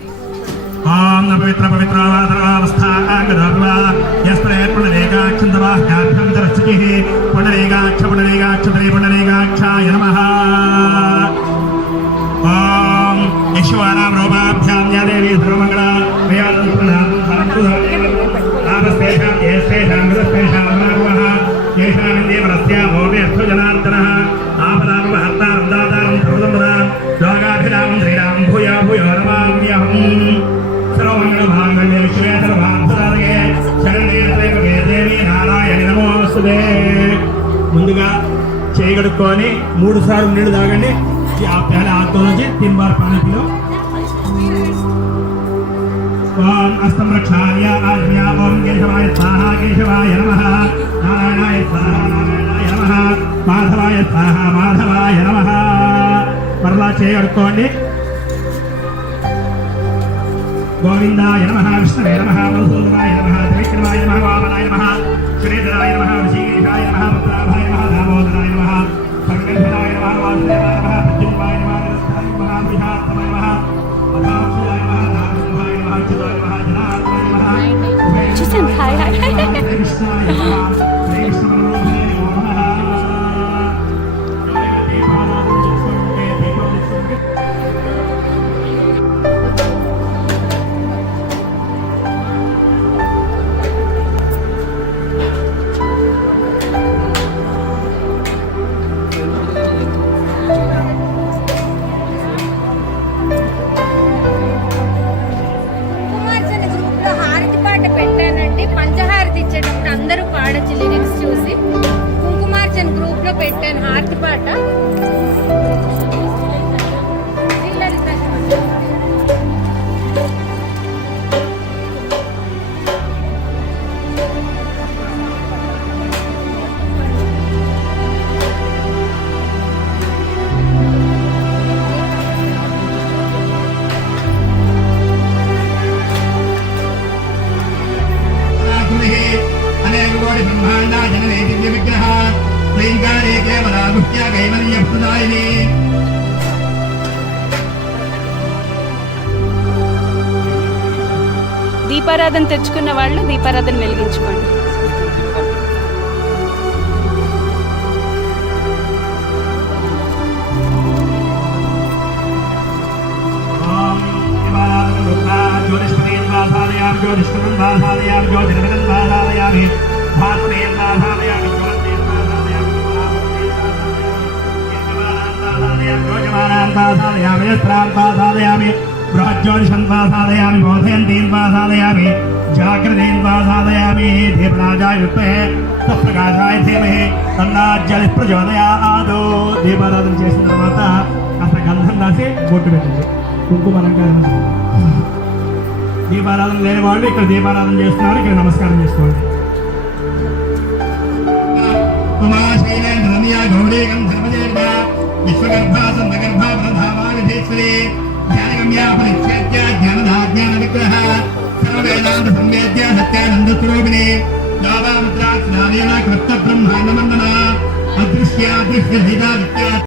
ओम पवित्र पवित्रावस्था आगदर्वा यस्प्रेत्पुण्डरीकाक्षन्तवाह्याभ्यं दर्शतिः पुण्डरीकाक्ष पुण्डरीकाक्षाय नमः। ओम ईश्वरां रूपाभ्यां या देवी सर्वमङ्गला आपस्तेषां येस्तेषां विदस्तेषां नारुवः येषां देवरस्या भोवेऽर्थो जनार्दनः आपदां हर्तारं दातारं सर्वसम्पदां लोकाभिरामं श्रीरामं भूया भूयो नमाम्यहम्। सर्वमङ्गलमाङ्गल्ये विश्वे सर्वार्थसाधके शरण्ये त्र्यम्बके देवी नारायणि नमोस्तुते। ముందుగా చేయగడుక్కొని 3 సార్లు నీళ్లు తాగండి। ఆ పేల ఆతో నుంచి 3 బార్ పానీ పిలో। ఓం అస్తం రక్షాయ ఆజ్ఞా ఓం కేశవాయ స్వాహా కేశవాయ నమః నారాయణాయ స్వాహా నారాయణాయ నమః మాధవాయ స్వాహా మాధవాయ నమః। మరలా చేయగడుక్కోండి। गोविंदाय नमः विष्णवे नमः मधुसूदनाय नमः त्रिविक्रमाय नमः वामनाय नमः श्रीधराय नमः ऋषिकेशाय नमः भद्राभाय नमः दामोदराय नमः संकल्पनाय नमः वासुदेवाय नमः प्रद्युम्नाय नमः निरस्ताय नमः विषात्तमाय नमः अदाक्षाय नमः नारसिंहाय नमः अच्युताय नमः जनार्दनाय नमः कृष्णाय नमः श्रीकृष्णमनोहराय नमः। పంచహారతి ఇచ్చేటప్పుడు అందరూ పాడచ్చు లిరిక్స్ చూసి కుంకుమార్చన గ్రూప్ లో పెట్టాను హారతి పాట। ब्रह्मांडा जनने दिव्य विग्रह त्रैकारे केवला मुख्या कैवल्य प्रदायिनी। దీపారాధన తెచ్చుకున్న వాళ్ళు దీపారాధన వెలిగించుకోండి। बृहज्योतिषन्वासादयामि बोधयन्तीन्वासादयामि जागृतीन्वासादयामि दीपराजाय विद्महे तत्प्रकाशाय धीमहि तन्नाज्योतिः प्रचोदयात्। దీపారాధన చేసిన తర్వాత కాస్త గంధం రాసి బొట్టు పెట్టండి, కుంకుమ అలంకారం। దీపారాధన లేని వాళ్ళు ఇక్కడ దీపారాధన చేస్తున్నారు, ఇక్కడ నమస్కారం చేసుకోండి। విశ్వగర్భా సంతగర్భా ప్రధామానిధీశ్వరి జ్ఞానగమ్యా పరిచ్ఛేద్య జ్ఞానదాజ్ఞాన విగ్రహ సర్వవేదాంత సంవేద్య సత్యానంద స్వరూపిణి దావాముద్రా స్నానేన కృప్త బ్రహ్మాండ మండన అదృశ్యాదృశ్య